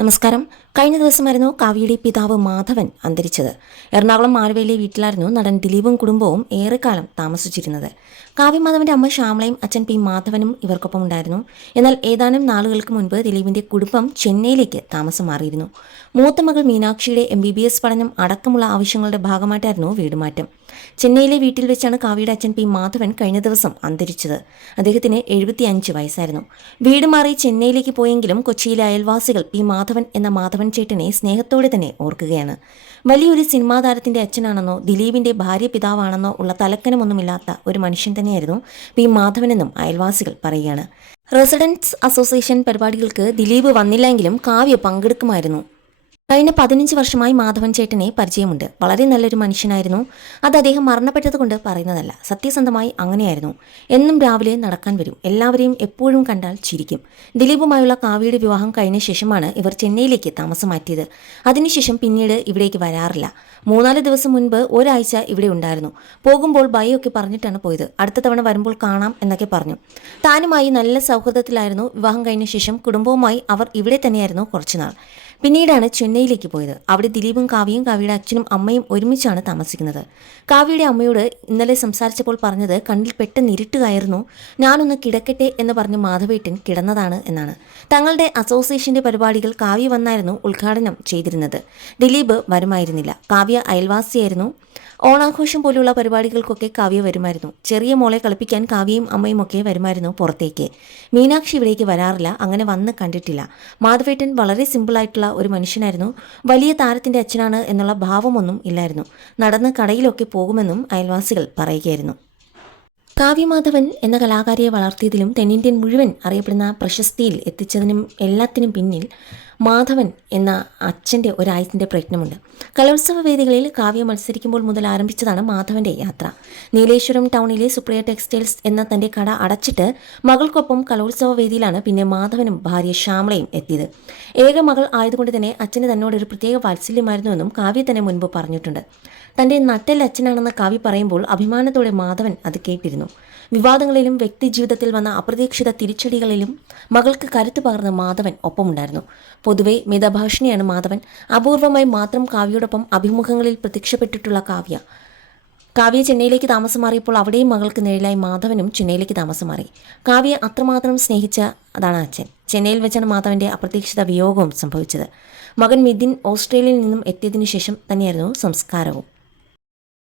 നമസ്കാരം. കഴിഞ്ഞ ദിവസമായിരുന്നു കാവ്യയുടെ പിതാവ് മാധവൻ അന്തരിച്ചത്. എറണാകുളം മാർവേലി വീട്ടിലായിരുന്നു നടൻ ദിലീപും കുടുംബവും ഏറെക്കാലം താമസിച്ചിരുന്നത്. കാവ്യ മാധവന്റെ അമ്മ ശ്യാമളയും അച്ഛൻ പി മാധവനും ഇവർക്കൊപ്പം ഉണ്ടായിരുന്നു. എന്നാൽ ഏതാനും നാളുകൾക്ക് മുൻപ് ദിലീപിന്റെ കുടുംബം ചെന്നൈയിലേക്ക് താമസം മാറിയിരുന്നു. മൂത്ത മകൾ മീനാക്ഷിയുടെ എം ബി ബി എസ് പഠനം അടക്കമുള്ള ആവശ്യങ്ങളുടെ ഭാഗമായിട്ടായിരുന്നു വീടുമാറ്റം ചെന്നൈയിലെ വീട്ടിൽ വെച്ചാണ് കാവ്യയുടെ അച്ഛൻ പി മാധവൻ കഴിഞ്ഞ ദിവസം അന്തരിച്ചത്. അദ്ദേഹത്തിന് എഴുപത്തിയഞ്ച് വയസ്സായിരുന്നു. വീട് മാറി ചെന്നൈയിലേക്ക് പോയെങ്കിലും കൊച്ചിയിലെ അയൽവാസികൾ പി മാധവൻ എന്ന മാധവൻ ചേട്ടനെ സ്നേഹത്തോടെ തന്നെ ഓർക്കുകയാണ്. വലിയൊരു സിനിമാ താരത്തിന്റെ അച്ഛനാണെന്നോ ദിലീപിന്റെ ഭാര്യ പിതാവാണെന്നോ ഉള്ള തലക്കനമൊന്നുമില്ലാത്ത ഒരു മനുഷ്യൻ തന്നെയായിരുന്നു പി മാധവനെന്നും അയൽവാസികൾ പറയുകയാണ്. റെസിഡൻസ് അസോസിയേഷൻ പരിപാടികൾക്ക് ദിലീപ് വന്നില്ലെങ്കിലും കാവ്യ പങ്കെടുക്കുമായിരുന്നു. കഴിഞ്ഞ പതിനഞ്ച് വർഷമായി മാധവൻ ചേട്ടനെ പരിചയമുണ്ട്. വളരെ നല്ലൊരു മനുഷ്യനായിരുന്നു. അത് അദ്ദേഹം മരണപ്പെട്ടതുകൊണ്ട് പറയുന്നതല്ല. സത്യസന്ധമായി അങ്ങനെയായിരുന്നു. എന്നും രാവിലെ നടക്കാൻ വരും. എല്ലാവരെയും എപ്പോഴും കണ്ടാൽ ചിരിക്കും. ദിലീപുമായുള്ള കാവ്യയുടെ വിവാഹം കഴിഞ്ഞ ശേഷമാണ് ഇവർ ചെന്നൈയിലേക്ക് താമസം മാറ്റിയത്. അതിനുശേഷം പിന്നീട് ഇവിടേക്ക് വരാറില്ല. മൂന്നാൽ ദിവസം മുൻപ് ഒരാഴ്ച ഇവിടെ ഉണ്ടായിരുന്നു. പോകുമ്പോൾ ബൈയൊക്കെ പറഞ്ഞിട്ടാണ് പോയത്. അടുത്ത തവണ വരുമ്പോൾ കാണാം എന്നൊക്കെ പറഞ്ഞു. താനുമായി നല്ല സൗഹൃദത്തിലായിരുന്നു വിവാഹം കഴിഞ്ഞ ശേഷം കുടുംബവുമായി അവർ ഇവിടെ തന്നെയായിരുന്നു കുറച്ചുനാൾ. പിന്നീടാണ് ചെന്നൈയിലേക്ക് പോയത്. അവിടെ ദിലീപും കാവ്യയും കാവ്യയുടെ അച്ഛനും അമ്മയും ഒരുമിച്ചാണ് താമസിക്കുന്നത്. കാവ്യയുടെ അമ്മയോട് ഇന്നലെ സംസാരിച്ചപ്പോൾ പറഞ്ഞത് കണ്ണിൽ പെട്ടെന്ന് ഇരുട്ടുകയായിരുന്നു ഞാനൊന്ന് കിടക്കട്ടെ എന്ന് പറഞ്ഞ് മാധവേട്ടൻ കിടന്നതാണ് എന്നാണ്. തങ്ങളുടെ അസോസിയേഷന്റെ പരിപാടികൾ കാവ്യ വന്നായിരുന്നു ഉദ്ഘാടനം ചെയ്തിരുന്നത്. ദിലീപ് വരുമായിരുന്നില്ല. കാവ്യ അയൽവാസിയായിരുന്നു. ഓണാഘോഷം പോലുള്ള പരിപാടികൾക്കൊക്കെ കാവ്യ വരുമായിരുന്നു. ചെറിയ മോളെ കളിപ്പിക്കാൻ കാവ്യയും അമ്മയും ഒക്കെ വരുമായിരുന്നു പുറത്തേക്ക്. മീനാക്ഷി ഇവിടേക്ക് വരാറില്ല അങ്ങനെ വന്ന് കണ്ടിട്ടില്ല. മാധവേട്ടൻ വളരെ സിമ്പിളായിട്ടുള്ള ഒരു മനുഷ്യനായിരുന്നു. വലിയ താരത്തിന്റെ അച്ഛനാണ് എന്നുള്ള ഭാവമൊന്നും ഇല്ലായിരുന്നു. നടന്ന് കടയിലൊക്കെ പോകുമെന്നും അയൽവാസികൾ പറയുകയായിരുന്നു. കാവ്യമാധവൻ എന്ന കലാകാരിയെ വളർത്തിയതിലും തെന്നിന്ത്യൻ മുഴുവൻ അറിയപ്പെടുന്ന പ്രശസ്തിയിൽ എത്തിച്ചതിനും എല്ലാത്തിനും പിന്നിൽ മാധവൻ എന്ന അച്ഛന്റെ ഒരായത്തിന്റെ പ്രയത്നമുണ്ട്. കലോത്സവ വേദികളിൽ കാവ്യ മത്സരിക്കുമ്പോൾ മുതൽ ആരംഭിച്ചതാണ് മാധവന്റെ യാത്ര. നീലേശ്വരം ടൗണിലെ സുപ്രിയ ടെക്സ്റ്റൈൽസ് എന്ന തന്റെ കട അടച്ചിട്ട് മകൾക്കൊപ്പം കലോത്സവ വേദിയിലാണ് പിന്നെ മാധവനും ഭാര്യ ശ്യാമളയും എത്തിയത്. ഏക മകൾ ആയതുകൊണ്ട് തന്നെ അച്ഛന് തന്നോട് ഒരു പ്രത്യേക വാത്സല്യമായിരുന്നുവെന്നും കാവ്യ തന്നെ മുൻപ് പറഞ്ഞിട്ടുണ്ട്. തന്റെ നട്ടൽ അച്ഛനാണെന്ന് കാവ്യ പറയുമ്പോൾ അഭിമാനത്തോടെ മാധവൻ അത് കേട്ടിരുന്നു. വിവാദങ്ങളിലും വ്യക്തിജീവിതത്തിൽ വന്ന അപ്രതീക്ഷിത തിരിച്ചടികളിലും മകൾക്ക് കരുത്തു പകർന്ന മാധവൻ ഒപ്പമുണ്ടായിരുന്നു. പൊതുവെ മിതഭാഷിണിയാണ് മാധവൻ. അപൂർവമായി മാത്രം കാവ്യയോടൊപ്പം അഭിമുഖങ്ങളിൽ പ്രത്യക്ഷപ്പെട്ടിട്ടുള്ള കാവ്യ. കാവ്യ ചെന്നൈയിലേക്ക് താമസം മാറിയപ്പോൾ അവിടെയും മകൾക്ക് നിഴലായി മാധവനും ചെന്നൈയിലേക്ക് താമസം മാറി. കാവ്യ അത്രമാത്രം സ്നേഹിച്ച അതാണ് അച്ഛൻ. ചെന്നൈയിൽ വെച്ചാണ് മാധവന്റെ അപ്രതീക്ഷിത വിയോഗവും സംഭവിച്ചത്. മകൻ മിഥിൻ ഓസ്ട്രേലിയയിൽ നിന്നും എത്തിയതിനു ശേഷം തന്നെയായിരുന്നു സംസ്കാരവും.